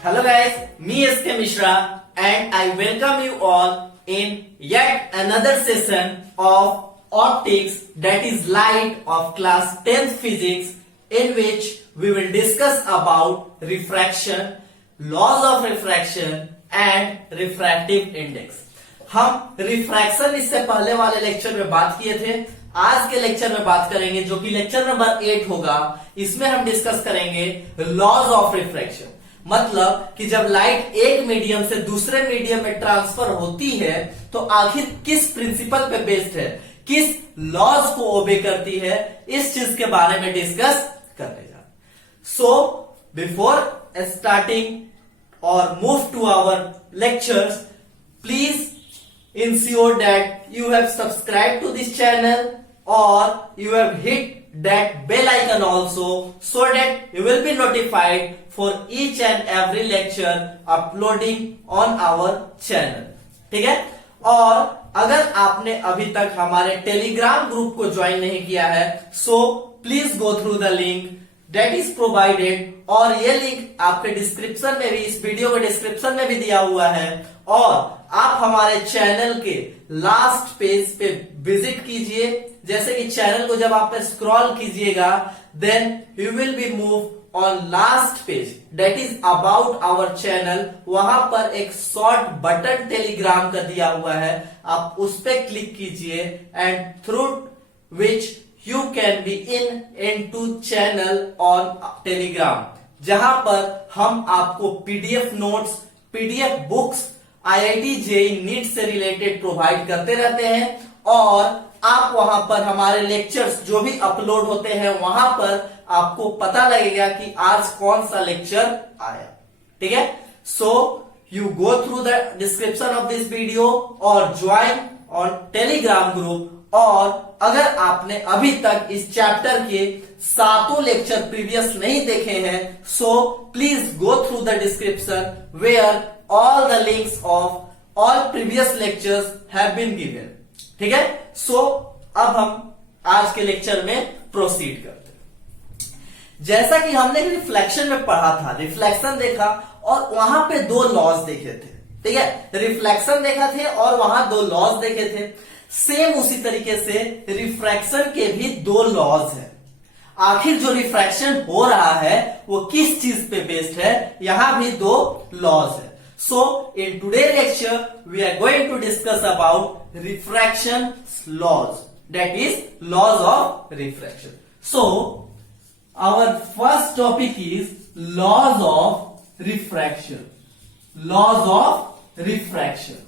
Hello guys, me SK Mishra and I welcome you all in yet another session of optics, that is light of class 10th physics, in which we will discuss about refraction, laws of refraction and refractive index. हम refraction इससे पहले वाले lecture में बात किए थे। आज के लेक्चर में बात करेंगे जो कि लेक्चर नंबर 8 होगा। इसमें हम डिस्कस करेंगे लॉज ऑफ रिफ्रैक्शन, मतलब कि जब लाइट एक मीडियम से दूसरे मीडियम में ट्रांसफर होती है तो आखिर किस प्रिंसिपल पे बेस्ड है, किस लॉज को ओबे करती है, इस चीज के बारे में डिस्कस करने जा। सो बिफोर स्टार्टिंग और move to our lectures, please ensure that you have subscribed to this channel or you have hit that bell icon also, so that you will be notified for each and every lecture uploading on our channel. ठीक है। और अगर आपने अभी तक हमारे Telegram group को join नहीं किया है, so please go through the link that is provided, और ये लिंक आपके डिस्क्रिप्शन में भी, इस वीडियो के डिस्क्रिप्शन में भी दिया हुआ है। और आप हमारे चैनल के लास्ट पेज पे विजिट कीजिए। जैसे कि चैनल को जब आप स्क्रॉल कीजिएगा, then you will be move on last page that is about our channel. वहां पर एक शॉर्ट बटन टेलीग्राम का दिया हुआ है, आप उस पर क्लिक कीजिए and through which you can be into channel on Telegram, जहां पर हम आपको PDF notes, PDF books IIT JEE NEET से रिलेटेड प्रोवाइड करते रहते हैं। और आप वहां पर हमारे लेक्चर्स जो भी अपलोड होते हैं वहां पर आपको पता लगेगा कि आज कौन सा लेक्चर आया। ठीक है। So you go through the description of this video और ज्वाइन ऑन टेलीग्राम ग्रुप। और अगर आपने अभी तक इस चैप्टर के 7 लेक्चर प्रीवियस नहीं देखे हैं, so please go through the description where all the links of all previous lectures have been given. ठीक है। सो अब हम आज के लेक्चर में प्रोसीड करते हैं। जैसा कि हमने रिफ्लेक्शन में पढ़ा था, रिफ्लेक्शन देखा और वहां पे 2 लॉज देखे थे। ठीक है। रिफ्लेक्शन देखा थे और वहां 2 लॉज देखे थे। सेम उसी तरीके से रिफ्रैक्शन के भी 2 लॉज हैं। आखिर जो रिफ्रैक्शन हो रहा है वो किस चीज पे बेस्ड है, यहां भी 2 लॉज है। So in today lecture we are going to discuss about refraction laws, that is laws of refraction. So our first topic is laws of refraction. Laws of refraction,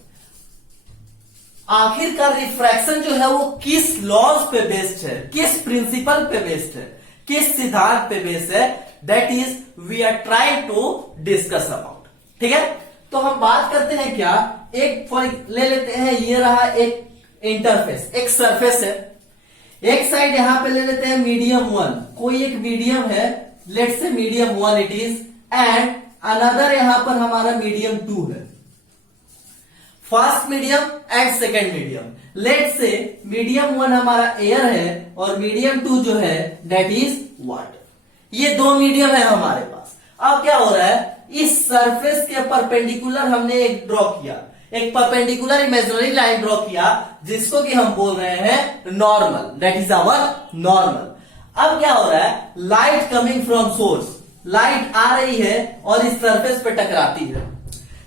आखिरकार रिफ्रैक्शन जो है वो किस laws पे based है, किस principal पे based है, किस सिद्धांत पे बेस्ड है, that is we are trying to discuss about. ठीक है। तो हम बात करते हैं क्या, एक ले लेते हैं, ये रहा एक इंटरफेस, एक सरफेस है। एक साइड यहां पे ले लेते हैं मीडियम 1, कोई एक मीडियम है, let's say medium 1 it is, and another यहां पर हमारा मीडियम 2 है। First medium and second medium, let say medium 1 हमारा एयर है और मीडियम 2 जो है दैट इज वाटर। ये 2 मीडियम है हमारे पास। अब क्या हो रहा है, इस सरफेस के परपेंडिकुलर हमने एक ड्रॉ किया, एक परपेंडिकुलर इमेजिनरी लाइन ड्रॉ किया जिसको कि हम बोल रहे हैं normal, that is our normal. अब क्या हो रहा है, light coming from source, light आ रही है और इस सरफेस पे टकराती है,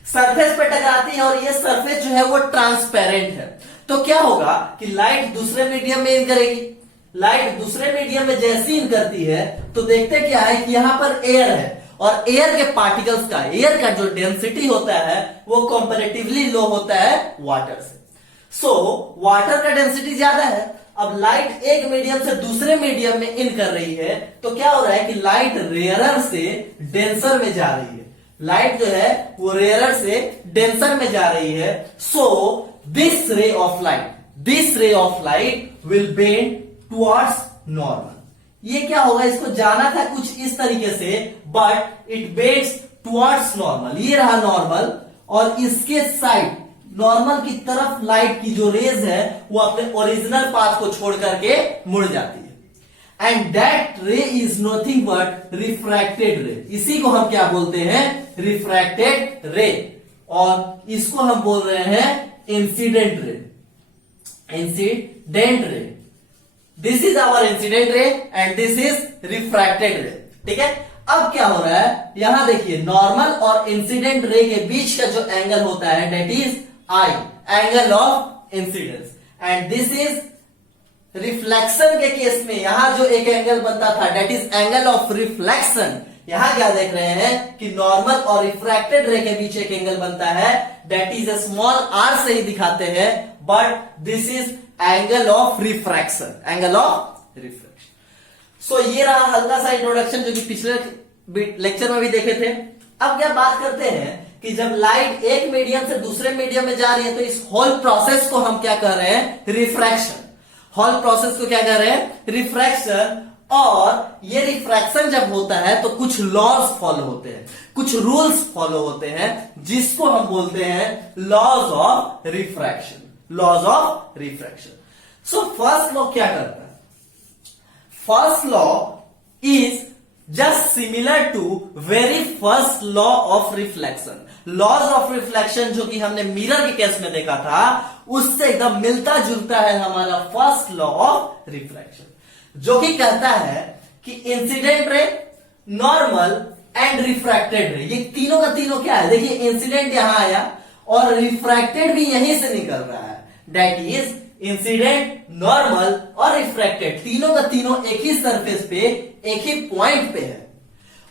सरफेस पे टकराती है और ये सरफेस जो है वो ट्रांसपेरेंट है। तो क्या होगा कि लाइट दूसरे मीडियम में इन करेगी। लाइट दूसरे मीडियम में जैसी इन करती है तो देखते क्या है कि यहां पर एयर है और एयर के पार्टिकल्स का, एयर का जो डेंसिटी होता है वो कंपैरेटिवली लो होता है वाटर से। सो वाटर का डेंसिटी ज्यादा है। अब लाइट एक मीडियम से दूसरे मीडियम में इन कर रही है तो क्या हो रहा है कि लाइट रेयरर से डेंसर में जा रही है। लाइट जो है वो रेयरर से डेंसर में जा रही है। So this ray of light will bend towards normal. ये क्या होगा, इसको जाना था कुछ इस तरीके से, but it bends towards normal. ये रहा नॉर्मल और इसके साइड नॉर्मल की तरफ लाइट की जो रेज है वो अपने ओरिजिनल पाथ को छोड़ करके मुड़ जाती है। एंड दैट रे इज नथिंग बट रिफ्रैक्टेड रे। इसी को हम क्या बोलते हैं? रिफ्रैक्टेड रे। और इसको हम बोल रहे हैं incident ray. Incident ray, this is our incident ray and this is refracted ray. ठीक है, अब क्या हो रहा है, यहां देखिए नॉर्मल और इंसिडेंट रे के बीच का जो एंगल होता है that is I, angle of incidence. And this is reflection के केस में यहां जो एक एंगल बनता था that is angle of reflection. यहां क्या देख रहे हैं कि नॉर्मल और रिफ्रैक्टेड रे के बीच एक एंगल बनता है that is a small R से ही दिखाते हैं, but this is angle of refraction, angle of refraction. So ये रहा हल्का सा इंट्रोडक्शन जो कि पिछले लेक्चर में भी देखे थे। अब क्या बात करते हैं कि जब लाइट एक मीडियम से दूसरे मीडियम में जा रही है तो इस होल प्रोसेस को हम क्या कह रहे हैं? रिफ्रैक्शन। होल प्रोसेस को क्या कह रहे हैं? रिफ्रैक्शन। और ये रिफ्रैक्शन जब होता है तो कुछ लॉज फॉलो होते हैं, कुछ रूल्स फॉलो होते हैं, जिसको हम बोलते हैं laws of refraction. Laws of refraction. So first law क्या करता है? First law is just similar to very first law of reflection. Laws of reflection जो कि हमने मिरर के केस में देखा था उससे एकदम मिलता जुलता है हमारा फर्स्ट लॉ ऑफ रिफ्लेक्शन, जो कि कहता है कि incident ray, normal and refracted रे, ये तीनों का तीनों क्या है? देखिए इंसिडेंट यहां आया और रिफ्रैक्टेड भी यहीं से निकल रहा है, दैट इज इंसिडेंट, नॉर्मल और रिफ्रैक्टेड तीनों का तीनों एक ही सरफेस पे, एक ही पॉइंट पे है।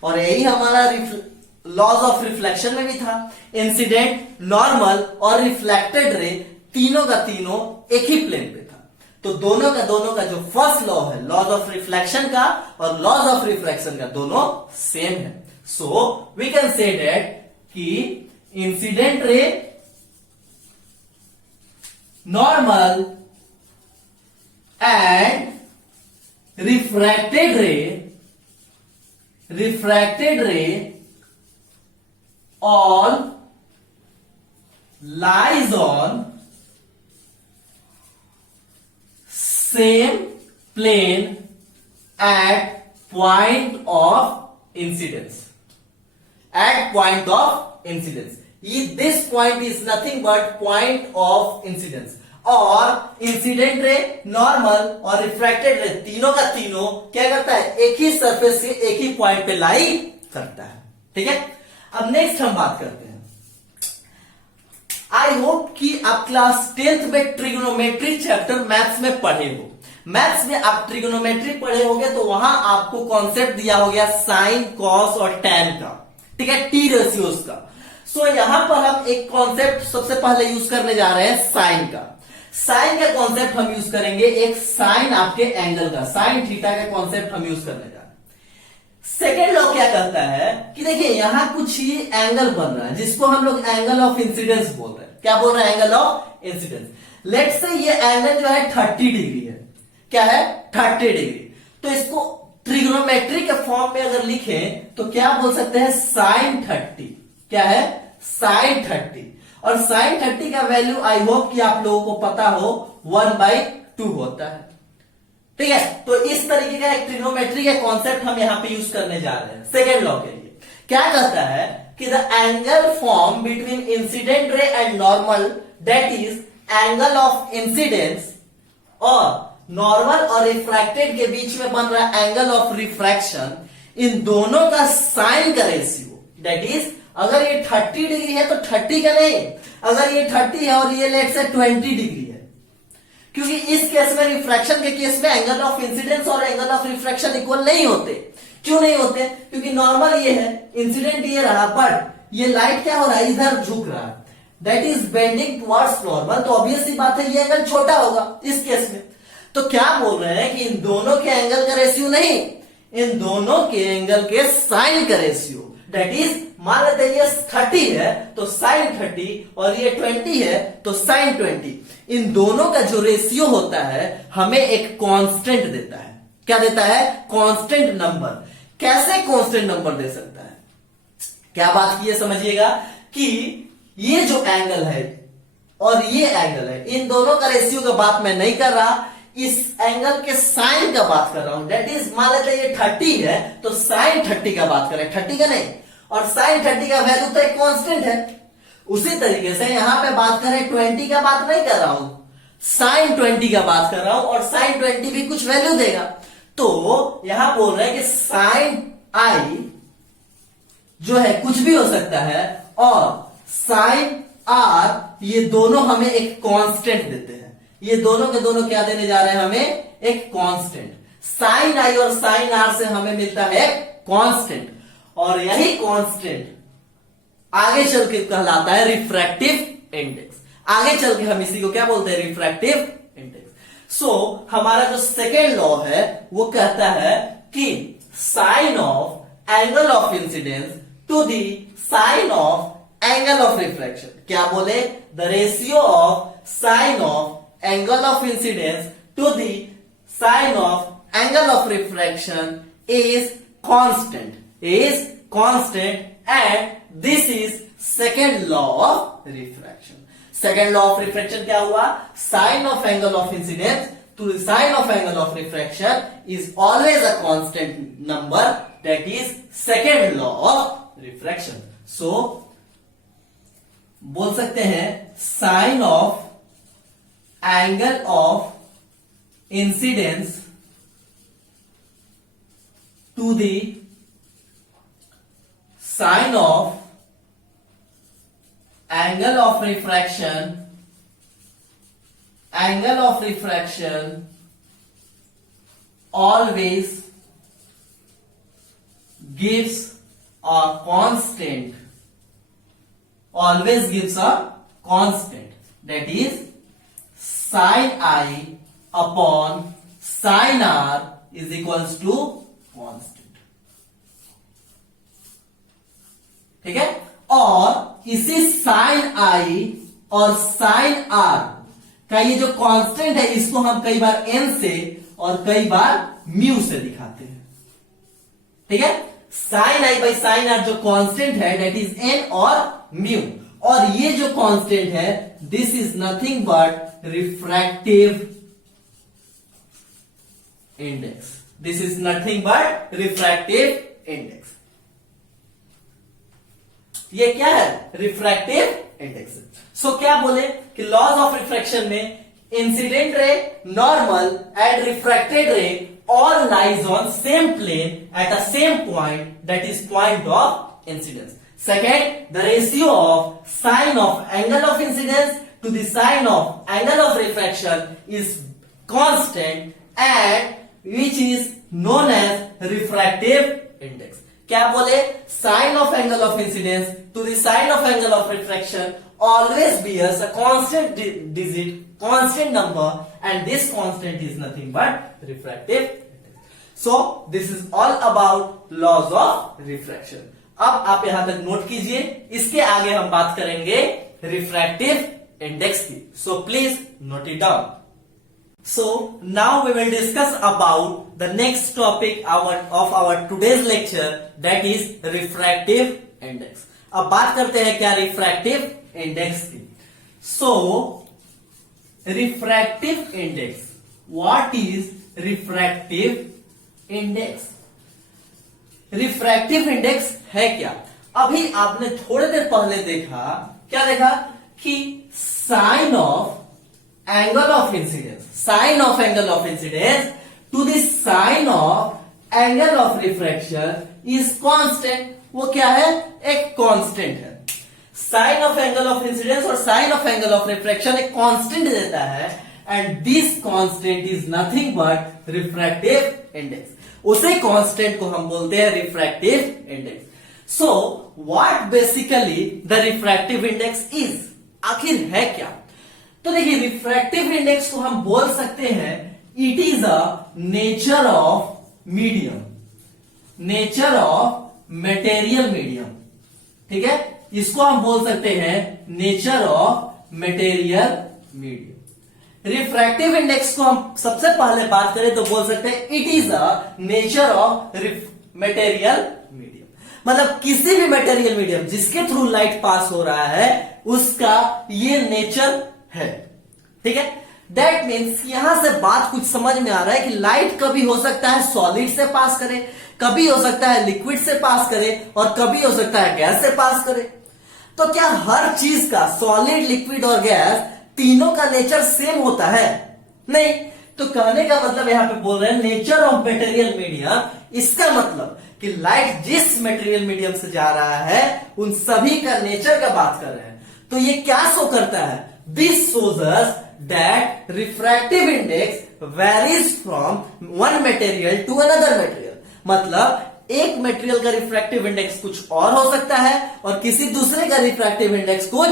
और यही हमारा लॉज ऑफ रिफ्लेक्शन में भी था। इंसिडेंट, नॉर्मल और रिफ्लेक्टेड रे तीनों का तीनों एक ही प्लेन पे था। तो दोनों का जो फर्स्ट लॉ है लॉज ऑफ रिफ्लेक्शन का और लॉज ऑफ रिफ्रैक्शन का, दोनों सेम है। So we can say that कि incident ray, normal and refracted ray all lies on same plane at point of incidence. At point of incidence. This point is nothing but point of incidence. और incident ray, normal और refracted रे तीनों का तीनों क्या करता है? एक ही सरफेस से एक ही पॉइंट पे लाई करता है। ठीक है, अब नेक्स्ट हम बात करते हैं। आई होप कि आप क्लास 10th में ट्रिग्नोमेट्री चैप्टर मैथ्स में पढ़े हो। मैथ्स में आप ट्रिग्नोमेट्री पढ़े होगे तो वहां आपको कॉन्सेप्ट दिया हो गया साइन, कॉस और टैन का। ठीक है, टी रेशियोज का। सो यहां पर हम एक कॉन्सेप्ट सबसे पहले यूज करने जा रहे हैं साइन का। साइन का कॉन्सेप्ट हम यूज करेंगे, एक साइन आपके एंगल का, साइन थीटा का कॉन्सेप्ट हम यूज करने जा रहे हैं। सेकेंड लॉ क्या कहता है कि देखिए यहां कुछ ही एंगल बन रहा है जिसको हम लोग एंगल ऑफ इंसिडेंस बोल रहे हैं। क्या बोल रहे हैं? Angle of incidence. Let's say ये एंगल जो है 30 डिग्री है। क्या है? 30 डिग्री। तो इसको ट्रिग्नोमेट्री के फॉर्म में अगर लिखें तो क्या बोल सकते हैं? साइन 30। क्या है? साइन 30। और साइन 30 का वैल्यू आई होप कि आप लोगों को पता हो 1/2 होता है। ठीक है, तो इस तरीके का एक ट्रिग्नोमेट्री का कॉन्सेप्ट हम यहां पे यूज करने जा रहे हैं सेकेंड लॉ के लिए। क्या कहता है कि the angle form between incident ray and normal that is angle of incidence, और नॉर्मल और रिफ्रैक्टेड के बीच में बन रहा एंगल ऑफ रिफ्रैक्शन, इन दोनों का साइन का रेशियो दैट इज, अगर ये 30 डिग्री है तो 30 का नहीं, अगर ये 30 है और ये लेट से 20 डिग्री है, क्योंकि इस केस में रिफ्रैक्शन के केस में एंगल ऑफ इंसिडेंस और एंगल ऑफ रिफ्रैक्शन इक्वल नहीं होते। क्यों नहीं होते? क्योंकि नॉर्मल ये है, इंसिडेंट ये रहा, बट ये लाइट क्या हो रहा है? इधर झुक रहा है, that is bending towards normal. तो ऑब्वियस सी बात है ये एंगल छोटा होगा इस केस में। तो क्या बोल रहे हैं कि इन दोनों के एंगल का रेशियो नहीं, इन दोनों के एंगल के साइन का रेशियो दैट इज, मान लेते हैं ये 30 है तो साइन 30 और ये 20 है तो साइन 20। इन दोनों का जो रेशियो होता है हमें एक कांस्टेंट देता है। क्या देता है? Constant number. कैसे कांस्टेंट नंबर दे सकता है? क्या बात की है समझिएगा कि ये जो एंगल है और ये एंगल है, इन दोनों का रेशियो का बात मैं नहीं कर रहा, इस एंगल के साइन का बात कर रहा हूं, डेट इज मान लेते हैं ये 30 है तो साइन 30 का बात कर रहे हैं, 30 का नहीं, और साइन 30 का वैल्यू तो एक कांस्टेंट है। उसी तरीके से यहां पे बात करें 20 का बात नहीं कर रहा हूं, साइन 20 का बात कर रहा हूं, और साइन 20 भी कुछ वैल्यू देगा। तो यहां बोल रहे हैं कि साइन आई जो है कुछ भी हो सकता है, और साइन आर ये दोनों हमें एक कांस्टेंट देते हैं। ये दोनों के दोनों क्या देने जा रहे हैं हमें, एक कांस्टेंट। साइन आई और साइन आर से हमें मिलता है कांस्टेंट, और यही कांस्टेंट आगे चल के कहलाता है रिफ्रैक्टिव इंडेक्स। आगे चल के हम इसी को क्या बोलते हैं, रिफ्रैक्टिव इंडेक्स। सो हमारा जो सेकेंड लॉ है वो कहता है कि sine of angle of incidence to the sine of angle of refraction, क्या बोले, the ratio of sine of angle of incidence to the sine of angle of refraction is constant and this is second law of refraction. Second law of refraction क्या हुआ, sine of angle of incidence to the sine of angle of refraction is always a constant number, that is second law of refraction. So बोल सकते हैं sine of angle of incidence to the sine of angle of refraction always gives a constant, that is sin I upon sin R is equals to constant। ठीक है, और इसी sign आई और sign are का ये जो कांस्टेंट है इसको हम कई बार एन से और कई बार म्यू से दिखाते हैं। ठीक है, sine I by sine R जो कांस्टेंट है दैट इज एन और म्यू, और ये जो कांस्टेंट है this is nothing but refractive index. This is nothing but refractive index. ये क्या है, रिफ्रैक्टिव इंडेक्स। सो क्या बोले कि लॉज ऑफ रिफ्रैक्शन में incident ray, normal and refracted ray all lies on same plane at a same point, that is point of incidence. Second, the ratio of sine of angle of incidence to the sine of angle of refraction is constant and which is known as refractive index. क्या बोले, sine of angle of incidence to the sine of angle of refraction always bears a constant digit, constant number, and this constant is nothing but refractive index. So this is all about laws of refraction. अब आप यहां तक note कीजिए, इसके आगे हम बात करेंगे रिफ्रैक्टिव इंडेक्स की। So please note it down. So now we will discuss about the next topic of our today's lecture, that is refractive index. अब बात करते हैं क्या रिफ्रैक्टिव इंडेक्स की। So refractive index, what is refractive index? Refractive index है क्या? अभी आपने थोड़ी देर पहले देखा, क्या देखा कि sine of angle of incidence, sine of angle of incidence to the sine of angle of refraction is constant. वो क्या है, एक कांस्टेंट है। Sine of angle of incidence और sine of angle of refraction एक कांस्टेंट देता है, and this constant is nothing but refractive index. उसे कांस्टेंट को हम बोलते हैं refractive index. So what basically the refractive index is, आखिर है क्या? तो देखिए, रिफ्रैक्टिव इंडेक्स को हम बोल सकते हैं it is a nature of medium, nature of material medium. ठीक है, इसको हम बोल सकते हैं nature of material medium. Refractive index को हम सबसे पहले बात करें तो बोल सकते हैं it is a nature of material medium, मतलब किसी भी मटेरियल मीडियम जिसके थ्रू लाइट पास हो रहा है उसका ये नेचर है। ठीक है, दैट मीन्स यहां से बात कुछ समझ में आ रहा है कि लाइट कभी हो सकता है सॉलिड से पास करे, कभी हो सकता है लिक्विड से पास करे और कभी हो सकता है गैस से पास करे। तो क्या हर चीज का सॉलिड, लिक्विड और गैस तीनों का नेचर सेम होता है? नहीं। तो कहने का मतलब यहां पे बोल रहे हैं नेचर ऑफ मटेरियल मीडियम, इसका मतलब कि लाइट जिस मटेरियल मीडियम से जा रहा है उन सभी का नेचर का बात कर रहे हैं। तो ये क्या शो करता है? This shows us that refractive index varies from one material to another material। मतलब एक मटेरियल का रिफ्रैक्टिव इंडेक्स कुछ और हो सकता है और किसी दूसरे का रिफ्रैक्टिव इंडेक्स कुछ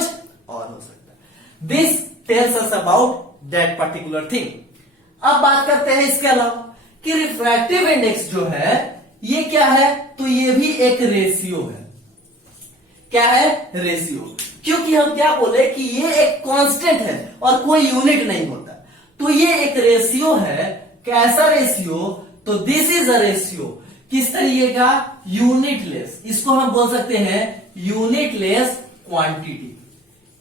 और हो सकता है। This tells us about that particular thing. अब बात करते हैं इसके अलावा कि रिफ्रैक्टिव इंडेक्स जो है ये क्या है? तो ये भी एक रेशियो है। क्या है? रेशियो। क्योंकि हम क्या बोले कि ये एक कांस्टेंट है और कोई यूनिट नहीं होता, तो ये एक रेशियो है। कैसा रेशियो? तो दिस इज अ रेशियो। किस तरीके का? यूनिटलेस। इसको हम बोल सकते हैं यूनिटलेस क्वांटिटी।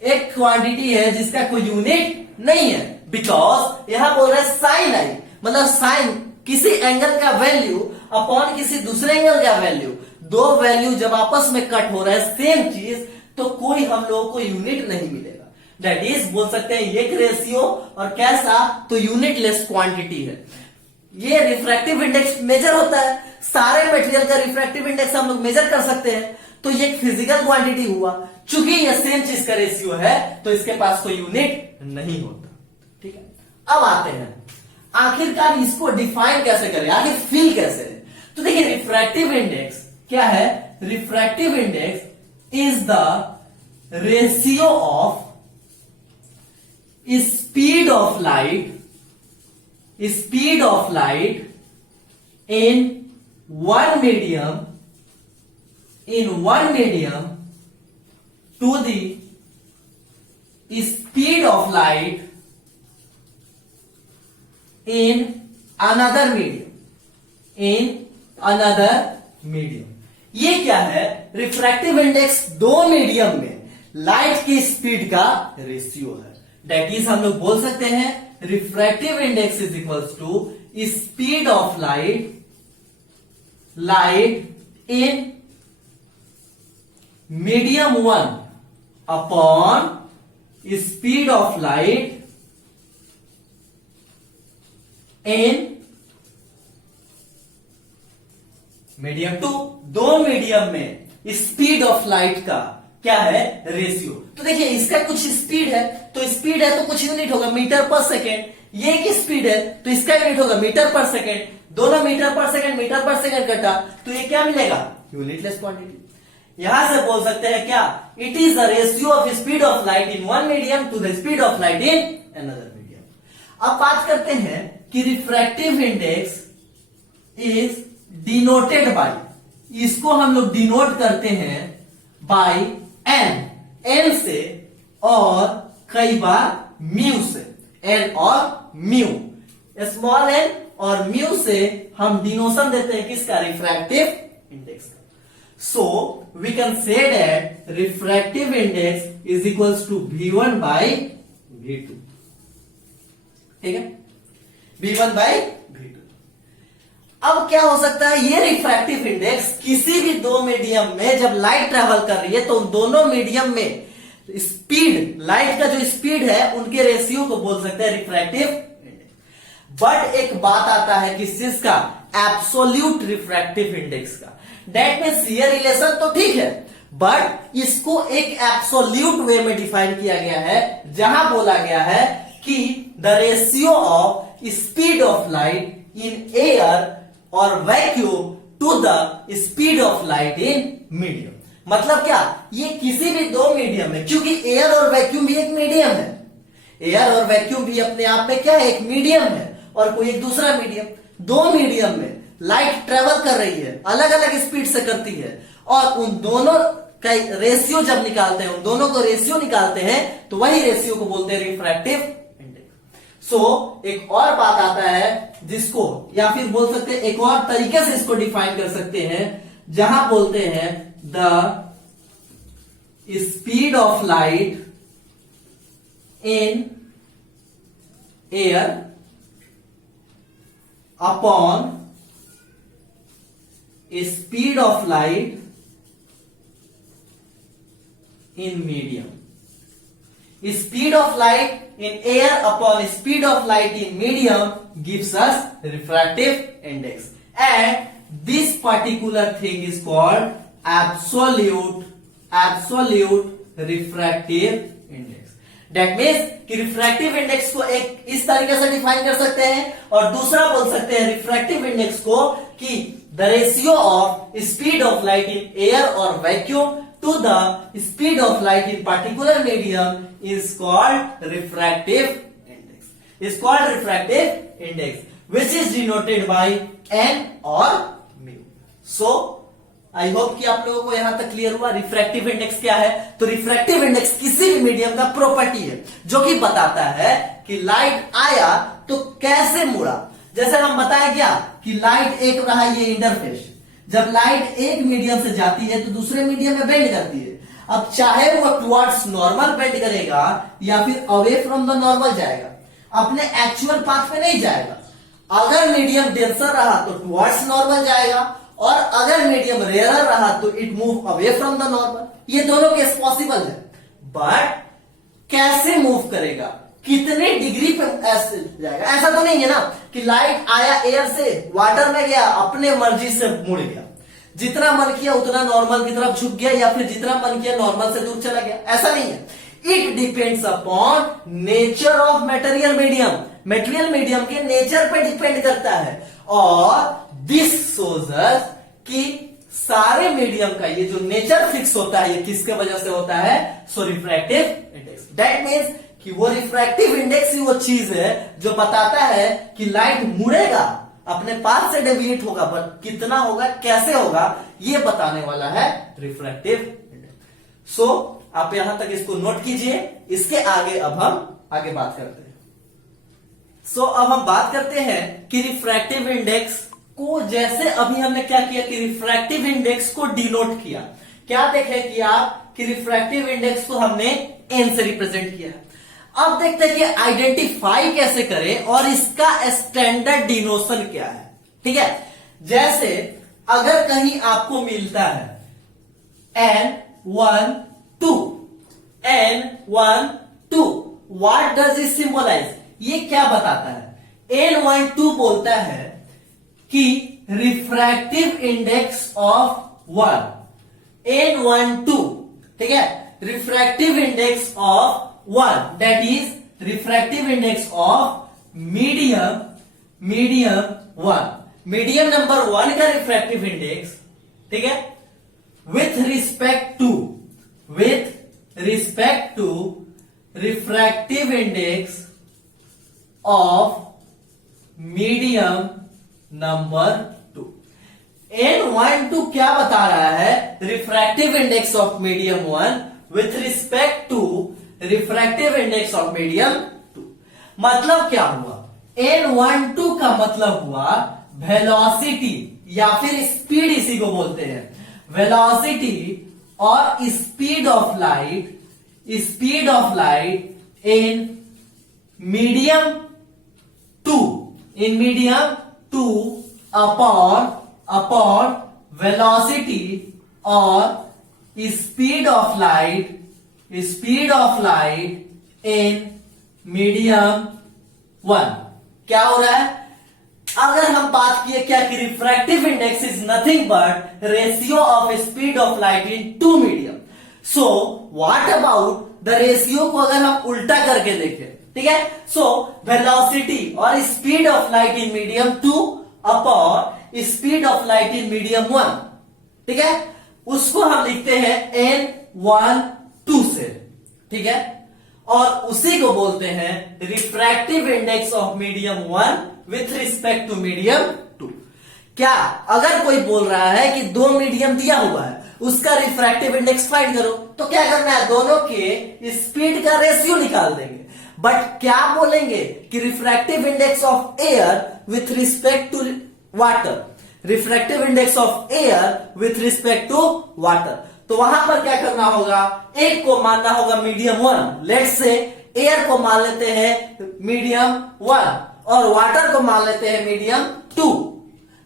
एक क्वांटिटी है जिसका कोई यूनिट नहीं है, बिकॉज यहां बोल रहे साइन आई, मतलब साइन किसी एंगल का वैल्यू अपॉन किसी दूसरे एंगल का वैल्यू, दो वैल्यू जब आपस में कट हो रहा है सेम चीज, तो कोई हम लोगों को यूनिट नहीं मिलेगा। दैट इज बोल सकते हैं एक रेशियो। और कैसा? तो यूनिटलेस क्वांटिटी है। ये रिफ्रैक्टिव इंडेक्स मेजर होता है, सारे मटेरियल का रिफ्रैक्टिव इंडेक्स हम लोग मेजर कर सकते हैं। तो ये फिजिकल क्वांटिटी हुआ। चूंकि ये सेम चीज का रेशियो है तो इसके पास कोई यूनिट नहीं होता। ठीक है, अब आते हैं आखिरकार इसको डिफाइन कैसे करें, आखिर फील कैसे है? तो देखिए रिफ्रैक्टिव इंडेक्स क्या है? Refractive index is the ratio of speed of light in one medium to the speed of light in another medium। ये क्या है? रिफ्रैक्टिव इंडेक्स दो मीडियम में लाइट की स्पीड का रेशियो है। दैट इज हम लोग बोल सकते हैं refractive index is equals to speed of light in medium one upon speed of light in medium two. दो मीडियम में स्पीड ऑफ लाइट का क्या है? रेशियो। तो देखिए इसका कुछ स्पीड है, तो स्पीड है तो कुछ यूनिट होगा मीटर पर सेकेंड। ये की स्पीड है तो इसका यूनिट होगा मीटर पर सेकेंड। दोनों मीटर पर सेकेंड कटा तो ये क्या मिलेगा? Unitless quantity. यहां से बोल सकते हैं क्या? It is the ratio of speed of light in one medium to the speed of light in another medium. अब बात करते हैं कि refractive index is denoted by, इसको हम लोग डिनोट करते हैं बाय एन से और कई बार म्यू से। एन और म्यू, स्मॉल एन और म्यू से हम डिनोशन देते हैं किसका? रिफ्रैक्टिव इंडेक्स का। So we can say that refractive index is equals to V1 by V2। ठीक है, V1 बाई V2। अब क्या हो सकता है? ये रिफ्रैक्टिव इंडेक्स किसी भी दो मीडियम में जब लाइट ट्रेवल कर रही है तो उन दोनों मीडियम में स्पीड, लाइट का जो स्पीड है उनके रेशियो को बोल सकते हैं रिफ्रैक्टिव इंडेक्स। बट एक बात आता है किस चीज का? एब्सोल्यूट रिफ्रैक्टिव इंडेक्स का। दैट मीन्स ये रिलेशन तो ठीक है, बट इसको एक एब्सोल्यूट वे में डिफाइन किया गया है, जहां बोला गया है कि the ratio of speed of light in air और vacuum to the speed of light in medium. मतलब क्या? ये किसी भी दो मीडियम में, क्योंकि एयर और वैक्यूम भी एक मीडियम है, एयर और वैक्यूम भी अपने आप में क्या है? एक मीडियम है और कोई एक दूसरा मीडियम। दो मीडियम में लाइट ट्रेवल कर रही है, अलग अलग स्पीड से करती है, और उन दोनों का रेशियो जब निकालते हैं, उन दोनों को रेशियो निकालते हैं, तो वही रेशियो को बोलते हैं रिफ्रैक्टिव इंडेक्स। सो एक और बात आता है जिसको, या फिर बोल सकते हैं एक और तरीके से इसको डिफाइन कर सकते हैं, जहां बोलते हैं the speed of light in air upon speed of light in medium. Speed of light in air upon speed of light in medium gives us refractive index, and this particular thing is called absolute refractive index. That means कि refractive index को एक इस तरीके से define कर सकते हैं, और दूसरा बोल सकते हैं refractive index को कि the ratio of speed of light in air or vacuum to the speed of light in particular medium is called refractive index. Is called refractive index, which is denoted by n or mu. So I hope कि आप लोगों को यहां तक clear हुआ refractive index क्या है. तो रिफ्रैक्टिव इंडेक्स किसी भी मीडियम का प्रॉपर्टी है जो कि बताता है कि लाइट आया तो कैसे मुड़ा. जैसे हम बताया क्या कि लाइट एक रहा ये इंटरफेस, जब लाइट एक मीडियम से जाती है तो दूसरे मीडियम में बेंड करती है. अब चाहे वो टुवर्ड्स नॉर्मल बेंड करेगा या फिर अवे फ्रॉम द नॉर्मल जाएगा, अपने एक्चुअल पाथ पे नहीं जाएगा. अगर मीडियम डेंसर रहा तो टुवर्ड्स नॉर्मल जाएगा, और अगर मीडियम रेयरर रहा तो it move away from the normal. ये दोनों केस पॉसिबल है, बट कैसे मूव करेगा, कितने डिग्री पे ऐसे जाएगा. ऐसा तो नहीं है ना कि लाइट आया एयर से वाटर में गया अपने मर्जी से मुड़ गया, जितना मन किया उतना नॉर्मल की तरफ झुक गया, या फिर जितना मन किया नॉर्मल से दूर चला गया. ऐसा नहीं है. It depends upon nature of material medium. Material medium के नेचर पे डिपेंड करता है, और दिस शोज अस कि सारे मीडियम का ये जो नेचर फिक्स होता है ये किसके वजह से होता है. सो रिफ्रैक्टिव इंडेक्स. दैट मीन्स कि वो रिफ्रैक्टिव इंडेक्स ही वो चीज है जो बताता है कि लाइट मुड़ेगा, अपने पाथ से डेविएट होगा, बट कितना होगा, कैसे होगा, ये बताने वाला है रिफ्रैक्टिव इंडेक्स. सो आप यहां तक इसको नोट कीजिए. इसके आगे अब हम आगे बात करते हैं. सो अब हम बात करते हैं कि रिफ्रैक्टिव इंडेक्स को, जैसे अभी हमने क्या किया कि रिफ्रैक्टिव इंडेक्स को डिनोट किया. क्या देखे कि आप कि रिफ्रैक्टिव इंडेक्स को हमने एन से रिप्रेजेंट किया. अब देखते हैं कि आइडेंटिफाई कैसे करें और इसका स्टैंडर्ड डिनोशन क्या है. ठीक है, जैसे अगर कहीं आपको मिलता है N12 N12, what does it symbolize. ये क्या बताता है. N12 बोलता है कि रिफ्रैक्टिव इंडेक्स ऑफ 1. N12, ठीक है, refractive index of 1, that is refractive index of medium 1. Medium number 1 का रिफ्रैक्टिव इंडेक्स, ठीक है, with respect to refractive index of medium number 2. N12 क्या बता रहा है. Refractive index of medium 1 with respect to refractive index of medium 2. मतलब क्या हुआ. N12 का मतलब हुआ वेलोसिटी या फिर स्पीड, इसी को बोलते हैं वेलोसिटी और speed of light in medium 2 upon velocity और speed of light in medium 1. क्या हो रहा है. अगर हम बात किए क्या कि refractive index is nothing but ratio of speed of light in 2 medium. So what about the ratio को अगर हम उल्टा करके देखें. ठीक है, सो वेलोसिटी और speed of light in medium 2 upon speed of light in medium 1. ठीक है, उसको हम लिखते हैं N12 से. ठीक है, और उसी को बोलते हैं refractive index of medium 1 with respect to medium 2. क्या अगर कोई बोल रहा है कि 2 मीडियम दिया हुआ है, उसका रिफ्रैक्टिव इंडेक्स फाइंड करो, तो क्या करना है, दोनों के स्पीड का रेशियो निकाल देंगे. बट क्या बोलेंगे कि refractive index of air with respect to water, refractive index of air with respect to water. तो वहां पर क्या करना होगा, एक को मानना होगा मीडियम 1, लेट्स से एयर को मान लेते हैं मीडियम 1 और वाटर को मान लेते हैं मीडियम 2।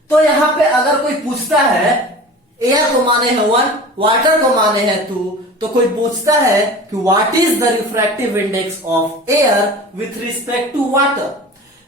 तो यहां पे अगर कोई पूछता है, एयर को माने हैं 1, वाटर को माने हैं 2, तो कोई पूछता है कि what is the refractive index of air with respect to water,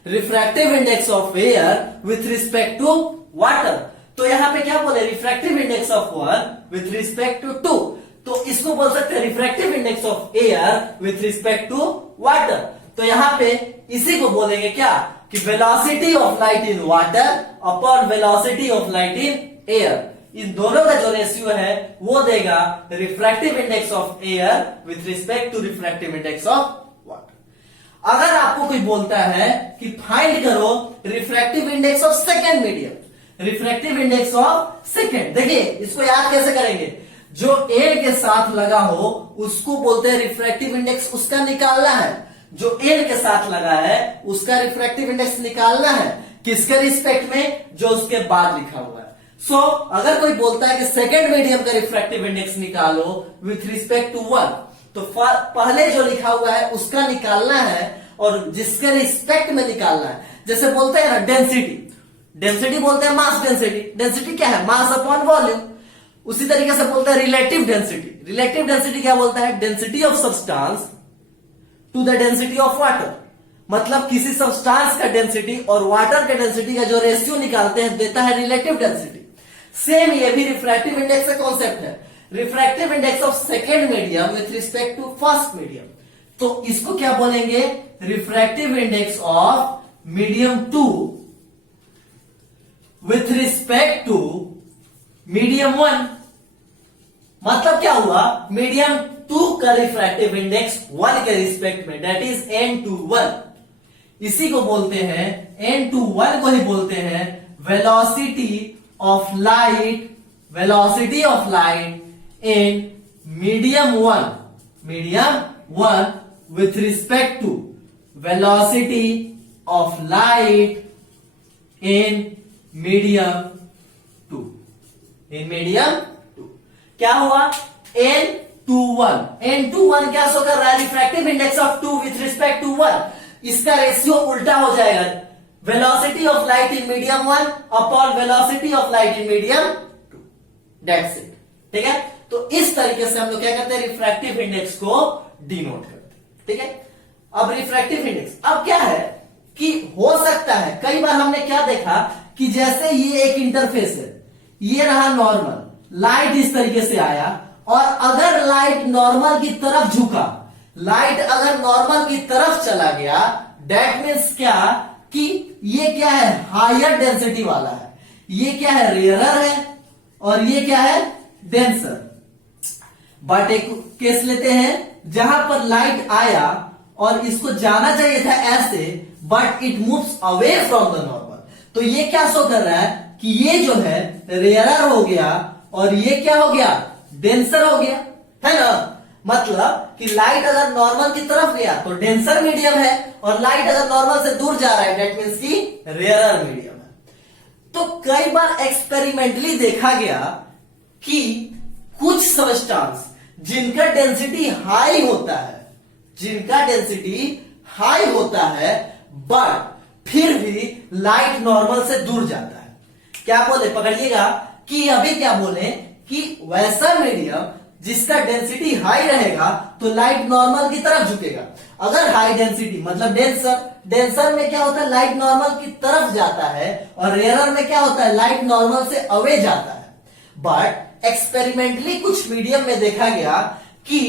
refractive index of air with respect to water. तो यहां पे क्या बोले, refractive index of 1 with respect to 2, तो इसको बोल सकते हैं refractive index of air with respect to water. तो यहां पे इसी को बोलेंगे क्या कि velocity of light in water upon velocity of light in air. इन दोनों का जो रेशियो है वो देगा refractive index of air with respect to refractive index of water. अगर आपको कोई बोलता है कि फाइंड करो refractive index of second medium, refractive index of second, देखिए इसको याद कैसे करेंगे, जो एयर के साथ लगा हो उसको बोलते हैं रिफ्रैक्टिव इंडेक्स, उसका निकालना है। जो एयर के साथ लगा है उसका रिफ्रैक्टिव इंडेक्स निकालना है, किसके रिस्पेक्ट में, जो उसके बाद लिखा हुआ है। सो अगर कोई बोलता है कि सेकेंड मीडियम का रिफ्रैक्टिव इंडेक्स निकालो विथ रिस्पेक्ट टू 1, तो पहले जो लिखा हुआ है उसका निकालना है और जिसके रिस्पेक्ट में निकालना है। जैसे बोलते हैं ना डेंसिटी, डेंसिटी बोलते हैं मास डेंसिटी, डेंसिटी क्या है, मास अपॉन वॉल्यूम। उसी तरीके से बोलते हैं रिलेटिव डेंसिटी, रिलेटिव डेंसिटी क्या बोलता है, density of substance to the density of water. मतलब किसी सब्सटेंस का डेंसिटी और वाटर के डेंसिटी का जो रेशियो निकालते हैं देता है रिलेटिव डेंसिटी। सेम ये भी रिफ्रैक्टिव इंडेक्स का कॉन्सेप्ट है, refractive index of second medium with respect to first medium. तो इसको क्या बोलेंगे, refractive index of medium 2 with respect to medium 1। मतलब क्या हुआ, मीडियम 2 का रिफ्रैक्टिव इंडेक्स 1 के रिस्पेक्ट में, दैट इज n21। इसी को बोलते हैं, n21 को ही बोलते हैं velocity of light, velocity of light in medium 1, medium 1 with respect to velocity of light in medium 2, in medium 2। क्या हुआ, n21, n21 क्या शो कर रहा है, refractive index of 2 with respect to 1। इसका रेशियो उल्टा हो जाएगा, velocity of light in medium 1 upon velocity of light in medium 2, that's it. ठीक है, तो इस तरीके से हम लोग क्या करते हैं, रिफ्रैक्टिव इंडेक्स को डिनोट करते हैं। ठीक है, अब रिफ्रैक्टिव इंडेक्स अब क्या है कि हो सकता है कई बार हमने क्या देखा कि जैसे ये एक इंटरफेस है, ये रहा नॉर्मल, लाइट इस तरीके से आया और अगर लाइट नॉर्मल की तरफ झुका, लाइट अगर नॉर्मल की तरफ चला गया, दैट मीन्स क्या कि ये क्या है, हायर डेंसिटी वाला है, ये क्या है, रेयरर है और ये क्या है, डेंसर। बट एक केस लेते हैं जहां पर लाइट आया और इसको जाना चाहिए था ऐसे, but it moves away from the normal. तो ये क्या शो कर रहा है कि ये जो है रेयरर हो गया और ये क्या हो गया, डेंसर हो गया, है ना। मतलब कि लाइट अगर नॉर्मल की तरफ गया तो डेंसर मीडियम है और लाइट अगर नॉर्मल से दूर जा रहा है दैट मीन्स की रेयरर मीडियम है। तो कई बार एक्सपेरिमेंटली देखा गया कि कुछ सब्सटेंस जिनका डेंसिटी हाई होता है, जिनका डेंसिटी हाई होता है, बट फिर भी लाइट नॉर्मल से दूर जाता है। क्या बोले, पकड़िएगा कि अभी क्या बोले कि वैसा मीडियम जिसका डेंसिटी हाई रहेगा तो लाइट नॉर्मल की तरफ झुकेगा। अगर हाई डेंसिटी मतलब डेंसर, डेंसर में क्या होता है, लाइट नॉर्मल की तरफ जाता है और रेयरर में क्या होता है, लाइट नॉर्मल से अवे जाता है। बट एक्सपेरिमेंटली कुछ मीडियम में देखा गया कि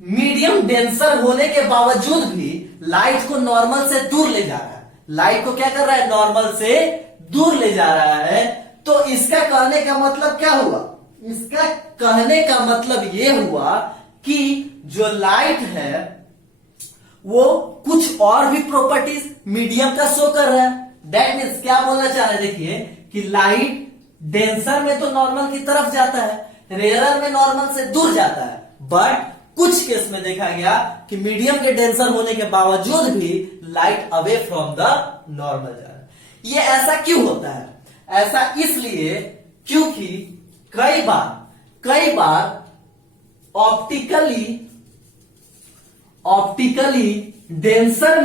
मीडियम डेंसर होने के बावजूद भी लाइट को नॉर्मल से दूर ले जा रहा है, लाइट को क्या कर रहा है, नॉर्मल से दूर ले जा रहा है। तो इसका कहने का मतलब क्या हुआ, इसका कहने का मतलब ये हुआ कि जो लाइट है वो कुछ और भी प्रॉपर्टीज मीडियम का शो कर रहा है। दैट मीन्स क्या बोलना चाह रहे हैं, देखिए कि लाइट डेंसर में तो नॉर्मल की तरफ जाता है, रेयरर में नॉर्मल से दूर जाता है, बट कुछ केस में देखा गया कि मीडियम के डेंसर होने के बावजूद भी light away from the normal जा रहा है। ये ऐसा क्यों होता है, ऐसा इसलिए क्योंकि कई बार ऑप्टिकली ऑप्टिकली डेंसर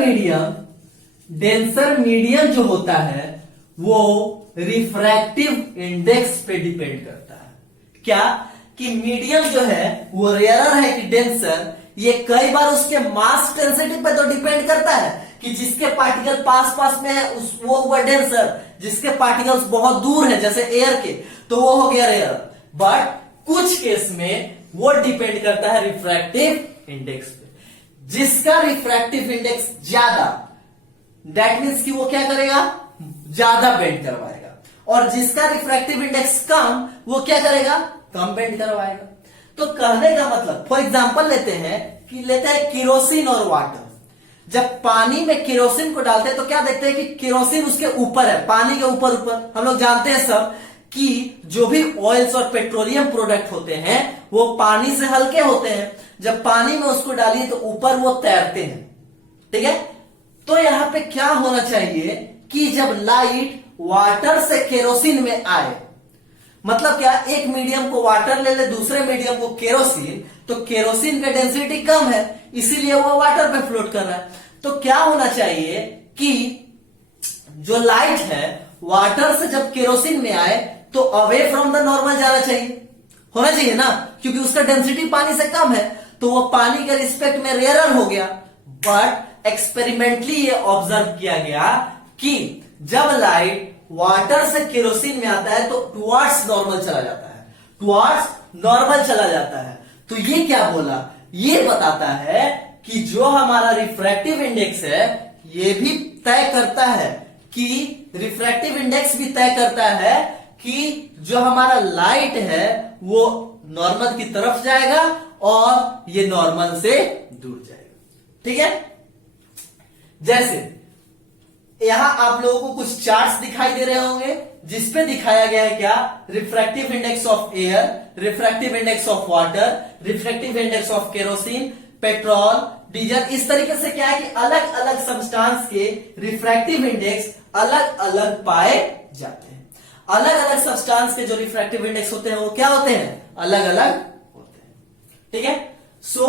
मीडियम जो होता है वो रिफ्रैक्टिव इंडेक्स पे डिपेंड करता है। क्या कि मीडियम जो है वो रेयरर है कि डेंसर, ये कई बार उसके मास डेंसिटी पे तो डिपेंड करता है कि जिसके पार्टिकल पास पास में है वो हुआ डेंसर, जिसके पार्टिकल्स बहुत दूर है जैसे एयर के तो वो हो गया रेयर। बट कुछ केस में वो डिपेंड करता है रिफ्रैक्टिव इंडेक्स पे। जिसका रिफ्रैक्टिव इंडेक्स ज्यादा, दैट मीन्स कि वो क्या करेगा, ज्यादा बेंड करवाएगा, और जिसका रिफ्रैक्टिव इंडेक्स कम वो क्या करेगा, कम बेंड करवाएगा। तो कहने का मतलब फॉर एग्जांपल लेते हैं केरोसिन और वाटर। जब पानी में केरोसिन को डालते हैं तो क्या देखते हैं कि केरोसिन उसके ऊपर है, पानी के ऊपर ऊपर। हम लोग जानते हैं सब कि जो भी ऑयल्स और पेट्रोलियम प्रोडक्ट होते हैं वो पानी से हल्के होते हैं, जब पानी में उसको डालिए तो ऊपर वो तैरते हैं, ठीक है। तो यहां पे क्या होना चाहिए कि जब लाइट वाटर से केरोसिन में आए, मतलब क्या, एक मीडियम को वाटर ले ले, दूसरे मीडियम को केरोसिन, तो केरोसिन का डेंसिटी कम है इसीलिए वो वाटर पे फ्लोट कर रहा है। तो क्या होना चाहिए कि जो लाइट है वाटर से जब केरोसिन में आए तो अवे फ्रॉम द नॉर्मल जाना चाहिए, होना चाहिए ना, क्योंकि उसका डेंसिटी पानी से कम है तो वो पानी के रिस्पेक्ट में रेयरर हो गया। बट एक्सपेरिमेंटली ये ऑब्जर्व किया गया कि जब लाइट वाटर से केरोसिन में आता है तो टुवर्ड्स नॉर्मल चला जाता है, टुवर्ड्स नॉर्मल चला जाता है। तो ये क्या बोला, ये बताता है कि जो हमारा रिफ्रैक्टिव इंडेक्स है ये भी तय करता है कि रिफ्रैक्टिव इंडेक्स भी तय करता है कि जो हमारा लाइट है वो नॉर्मल की तरफ जाएगा और ये नॉर्मल से दूर जाएगा, ठीक है। जैसे यहां आप लोगों को कुछ चार्ट्स दिखाई दे रहे होंगे जिसपे दिखाया गया है क्या, refractive index of air, refractive index of water, refractive index of kerosene, petrol, diesel. इस तरीके से क्या है कि अलग अलग सब्सटेंस के रिफ्रैक्टिव इंडेक्स अलग अलग पाए जाते हैं। अलग अलग सब्सटेंस के जो रिफ्रैक्टिव इंडेक्स होते हैं वो क्या होते हैं, अलग अलग होते हैं, ठीक है। सो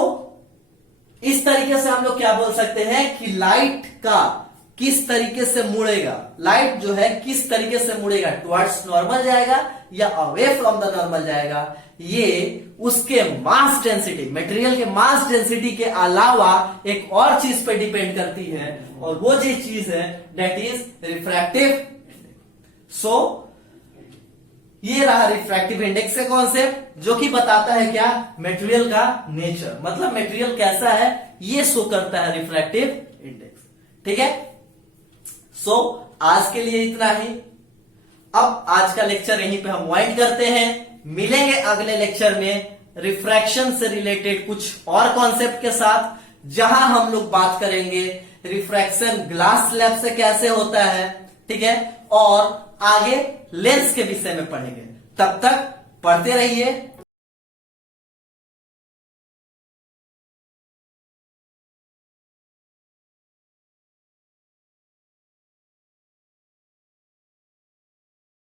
इस तरीके से हम लोग क्या बोल सकते हैं कि लाइट का किस तरीके से मुड़ेगा, लाइट जो है किस तरीके से मुड़ेगा, टुवर्ड्स नॉर्मल जाएगा या अवे फ्रॉम द नॉर्मल जाएगा, ये उसके मास डेंसिटी, मटेरियल के मास डेंसिटी के अलावा एक और चीज पे डिपेंड करती है, और वो जो चीज है दैट इज रिफ्रैक्टिव। सो ये रहा रिफ्रैक्टिव इंडेक्स का कॉन्सेप्ट, जो कि बताता है क्या, मटेरियल का नेचर, मतलब मटेरियल कैसा है ये शो करता है रिफ्रैक्टिव इंडेक्स, ठीक है। सो आज के लिए इतना ही। अब आज का लेक्चर यहीं पे हम वाइंड करते हैं, मिलेंगे अगले लेक्चर में रिफ्रैक्शन से रिलेटेड कुछ और कॉन्सेप्ट के साथ, जहां हम लोग बात करेंगे रिफ्रैक्शन ग्लास स्लैब से कैसे होता है, ठीक है, और आगे लेंस के विषय में पढ़ेंगे। तब तक पढ़ते रहिए।